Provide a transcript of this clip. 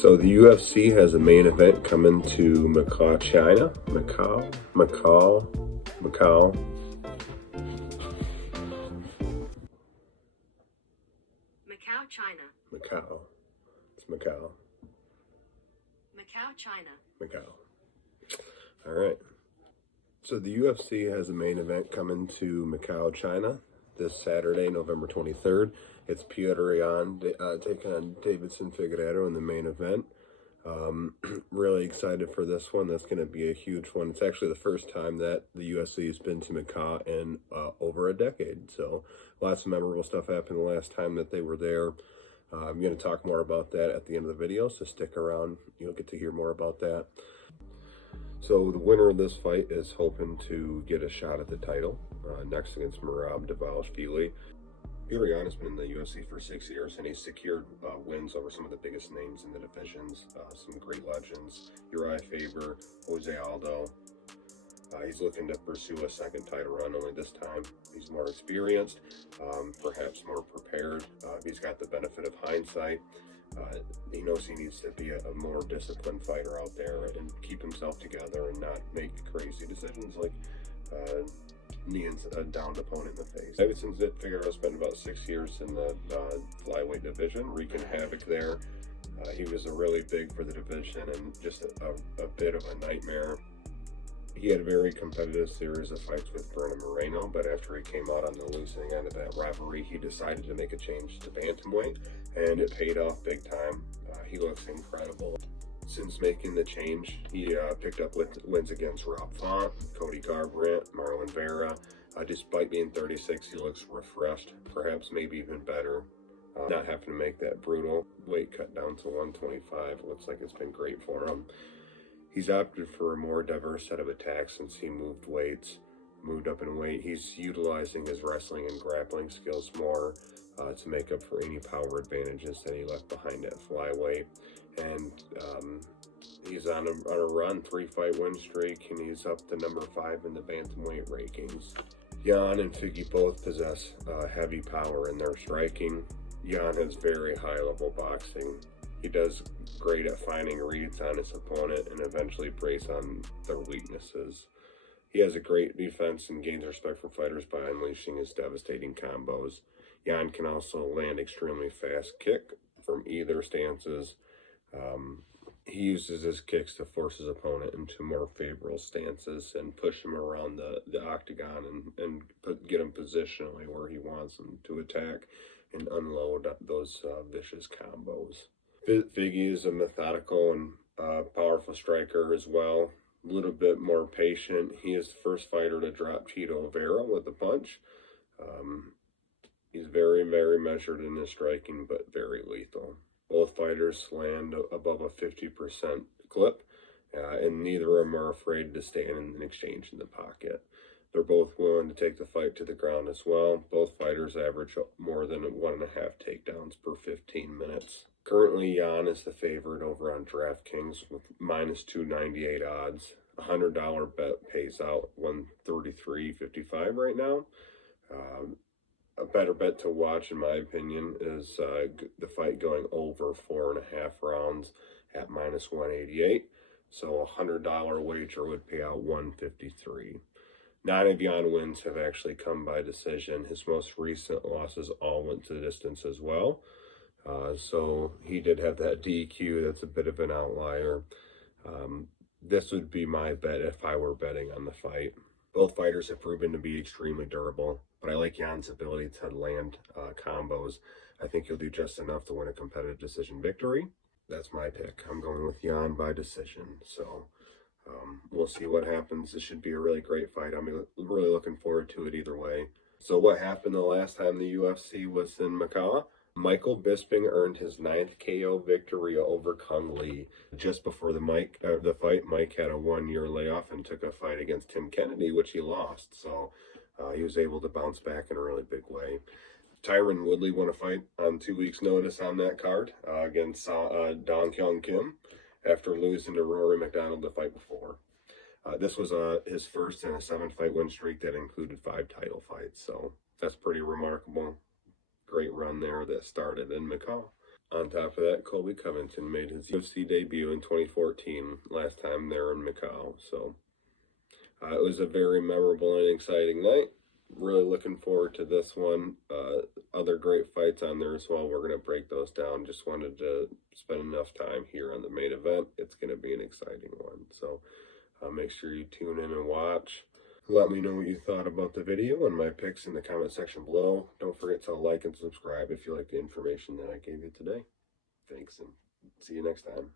So the UFC has a main event coming to Macau, China. Macau. Macau, China. Macau. It's Macau. Macau, China. Macau. All right. So the UFC has a main event coming to Macau, China this Saturday, November 23rd. It's Petr taking on Deiveson Figueiredo in the main event. Really excited for this one. That's going to be a huge one. It's actually the first time that the UFC has been to Macau in over a decade. So lots of memorable stuff happened the last time that they were there. I'm going to talk more about that at the end of the video, so stick around. You'll get to hear more about that. So the winner of this fight is hoping to get a shot at the title next against Deiveson Figueiredo. Petr has been in the UFC for 6 years, and he's secured wins over some of the biggest names in the divisions, some great legends, Uriah Faber, Jose Aldo. He's looking to pursue a second title run, only this time he's more experienced, perhaps more prepared. He's got the benefit of hindsight. He knows he needs to be a more disciplined fighter out there and keep himself together and not make crazy decisions like kneeing a downed opponent in the face. Deiveson Figueiredo spent about 6 years in the flyweight division, wreaking havoc there. He was really big for the division and just a bit of a nightmare. He had a very competitive series of fights with Moreno, but after he came out on the losing end of that rivalry, he decided to make a change to bantamweight, and it paid off big time. He looks incredible. Since making the change, he picked up wins against Rob Font, Cody Garbrandt, Marlon Vera. Despite being 36, he looks refreshed, perhaps maybe even better. Not having to make that brutal weight cut down to 125 looks like it's been great for him. He's opted for a more diverse set of attacks since he moved up in weight. He's utilizing his wrestling and grappling skills more to make up for any power advantages that he left behind at flyweight. And he's on a run, 3-fight win streak, and he's up to number 5 in the bantamweight rankings. Jan and Figgy both possess heavy power in their striking. Jan has very high-level boxing. He does great at finding reads on his opponent and eventually preys on their weaknesses. He has a great defense and gains respect for fighters by unleashing his devastating combos. Jan can also land extremely fast kick from either stances. He uses his kicks to force his opponent into more favorable stances and push him around the octagon and get him positionally where he wants him to attack and unload those vicious combos. Figgy is a methodical and powerful striker as well. A little bit more patient. He is the first fighter to drop Tito Vera with a punch. He's very, very measured in his striking, but very lethal. Both fighters land above a 50% clip, and neither of them are afraid to stand in exchange in the pocket. They're both willing to take the fight to the ground as well. Both fighters average more than 1.5 takedowns per 15 minutes. Currently, Jan is the favorite over on DraftKings with -298 odds. A $100 bet pays out $133.55 right now. A better bet to watch, in my opinion, is the fight going over 4.5 rounds at -188. So a $100 wager would pay out $153. 9 of Jan wins have actually come by decision. His most recent losses all went to the distance as well. So he did have that DQ. That's a bit of an outlier. This would be my bet if I were betting on the fight. Both fighters have proven to be extremely durable, but I like Jan's ability to land combos. I think he'll do just enough to win a competitive decision victory. That's my pick. I'm going with Jan by decision. So we'll see what happens. This should be a really great fight. I'm really looking forward to it either way. So what happened the last time the UFC was in Macau? Michael Bisping earned his 9th KO victory over Kung Lee. Just before the fight, Mike had a 1-year layoff and took a fight against Tim Kennedy, which he lost. So he was able to bounce back in a really big way. Tyron Woodley won a fight on 2 weeks' notice on that card against Dong Kyung Kim after losing to Rory McDonald the fight before. This was his first in a 7-fight win streak that included 5 title fights. So that's pretty remarkable. Great run there that started in Macau. On top of that, Colby Covington made his UFC debut in 2014, last time they were in Macau. So it was a very memorable and exciting night. Really looking forward to this one. Other great fights on there as well. We're going to break those down. Just wanted to spend enough time here on the main event. It's going to be an exciting one. So make sure you tune in and watch. Let me know what you thought about the video and my picks in the comment section below. Don't forget to like and subscribe if you like the information that I gave you today. Thanks, and see you next time.